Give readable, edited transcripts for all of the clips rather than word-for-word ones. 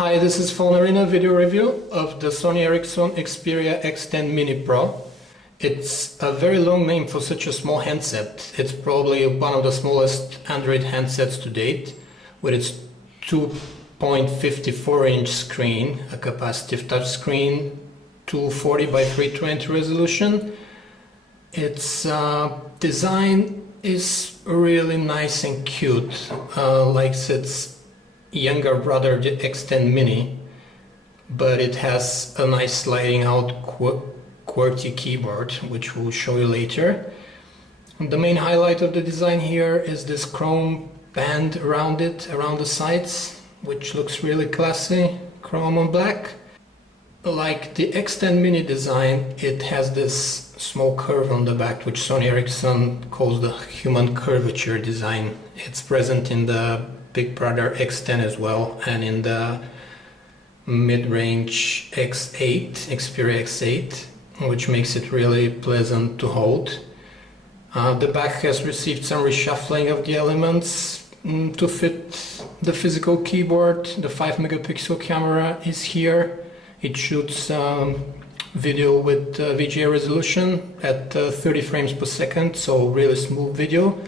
Hi, this is Phone Arena video review of the Sony Ericsson Xperia X10 Mini Pro. It's a very long name for such a small handset. It's probably one of the smallest Android handsets to date, with its 2.54-inch screen, a capacitive touchscreen, 240 by 320 resolution. Its design is really nice and cute, like its younger brother, the X10 Mini, but it has a nice sliding out QWERTY keyboard, which we'll show you later. And the main highlight of the design here is this chrome band around it, around the sides, which looks really classy, chrome on black. Like the X10 Mini design, it has this small curve on the back, which Sony Ericsson calls the human curvature design. It's present in the big brother X10 as well, and in the mid-range X8, Xperia X8, which makes it really pleasant to hold. The back has received some reshuffling of the elements to fit the physical keyboard. The 5-megapixel camera is here. It shoots video with VGA resolution at 30 frames per second, so really smooth video.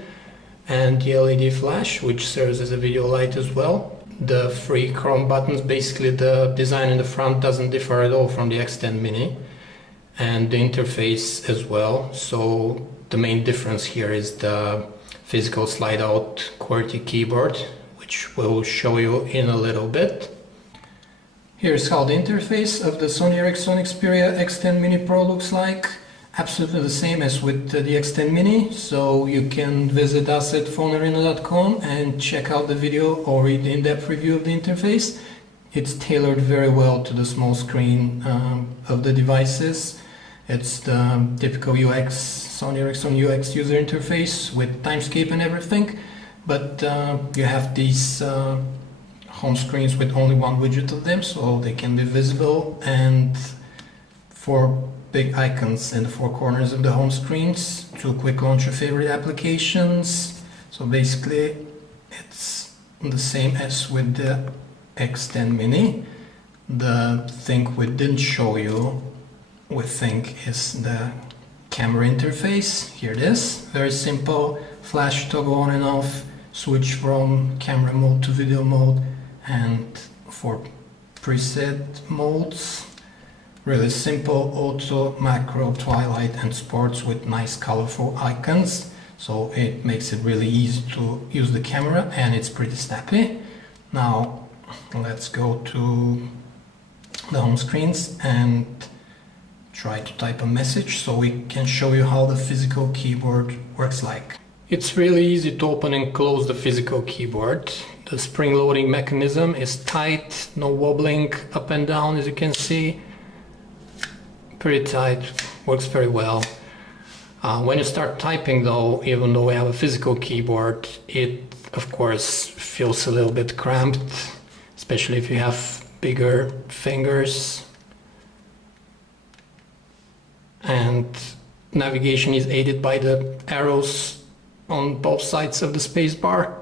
And the LED flash, which serves as a video light as well. The three chrome buttons, basically the design in the front doesn't differ at all from the X10 Mini, and the interface as well. So the main difference here is the physical slide out QWERTY keyboard, which we'll show you in a little bit. Here's how the interface of the Sony Ericsson Xperia X10 Mini Pro looks like. Absolutely the same as with the X10 Mini, so you can visit us at phonearena.com and check out the video or read the in-depth review of the interface. It's tailored very well to the small screen of the devices. It's the typical UX, Sony Ericsson UX user interface with timescape and everything, but you have these home screens with only one widget of them, so they can be visible, and for big icons in the four corners of the home screens to quick launch your favorite applications. So basically it's the same as with the X10 Mini. The thing we didn't show you, we think, is the camera interface. Here it is, very simple, flash toggle on and off, switch from camera mode to video mode, and for preset modes. Really simple auto, macro, twilight and sports with nice colorful icons, so it makes it really easy to use the camera, and it's pretty snappy. Now let's go to the home screens and try to type a message so we can show you how the physical keyboard works like. It's really easy to open and close the physical keyboard. The spring loading mechanism is tight, no wobbling up and down, as you can see. Pretty tight, works very well. When you start typing though, even though we have a physical keyboard, it of course feels a little bit cramped, especially if you have bigger fingers. And navigation is aided by the arrows on both sides of the spacebar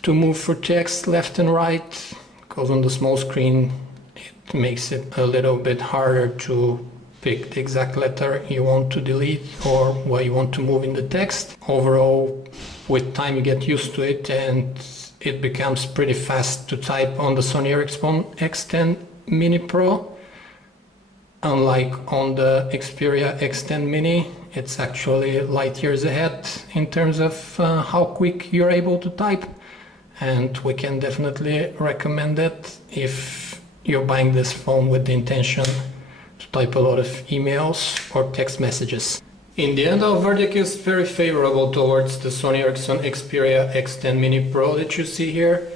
to move for text left and right, because on the small screen it makes it a little bit harder to pick the exact letter you want to delete or what you want to move in the text. Overall, with time you get used to it, and it becomes pretty fast to type on the Sony Ericsson X10 Mini Pro. Unlike on the Xperia X10 Mini, it's actually light years ahead in terms of how quick you're able to type, and we can definitely recommend it if you're buying this phone with the intention to type a lot of emails or text messages. In the end, our verdict is very favorable towards the Sony Ericsson Xperia X10 Mini Pro that you see here.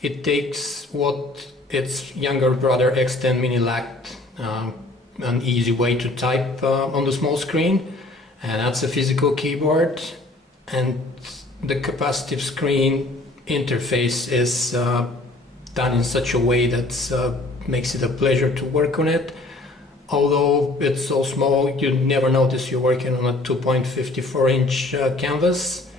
It takes what its younger brother X10 Mini lacked, an easy way to type on the small screen, and that's a physical keyboard, and the capacitive screen interface is done in such a way that makes it a pleasure to work on it. Although it's so small, you never notice you're working on a 2.54-inch canvas.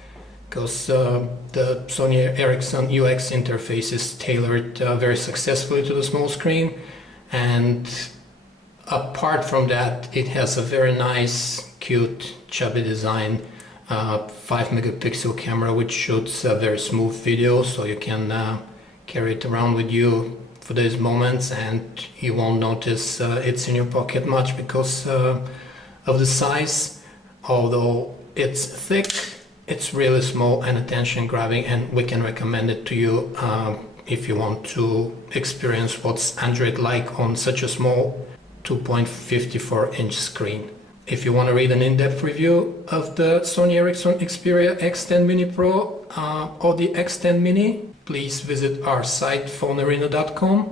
because the Sony Ericsson UX interface is tailored very successfully to the small screen, and apart from that, it has a very nice, cute, chubby design, 5 megapixel camera which shoots a very smooth video, so you can carry it around with you for these moments and you won't notice it's in your pocket much because of the size. Although it's thick, it's really small and attention grabbing, and we can recommend it to you if you want to experience what's Android like on such a small 2.54-inch screen. If you want to read an in-depth review of the Sony Ericsson Xperia X10 Mini Pro or the X10 Mini, please visit our site phonearena.com.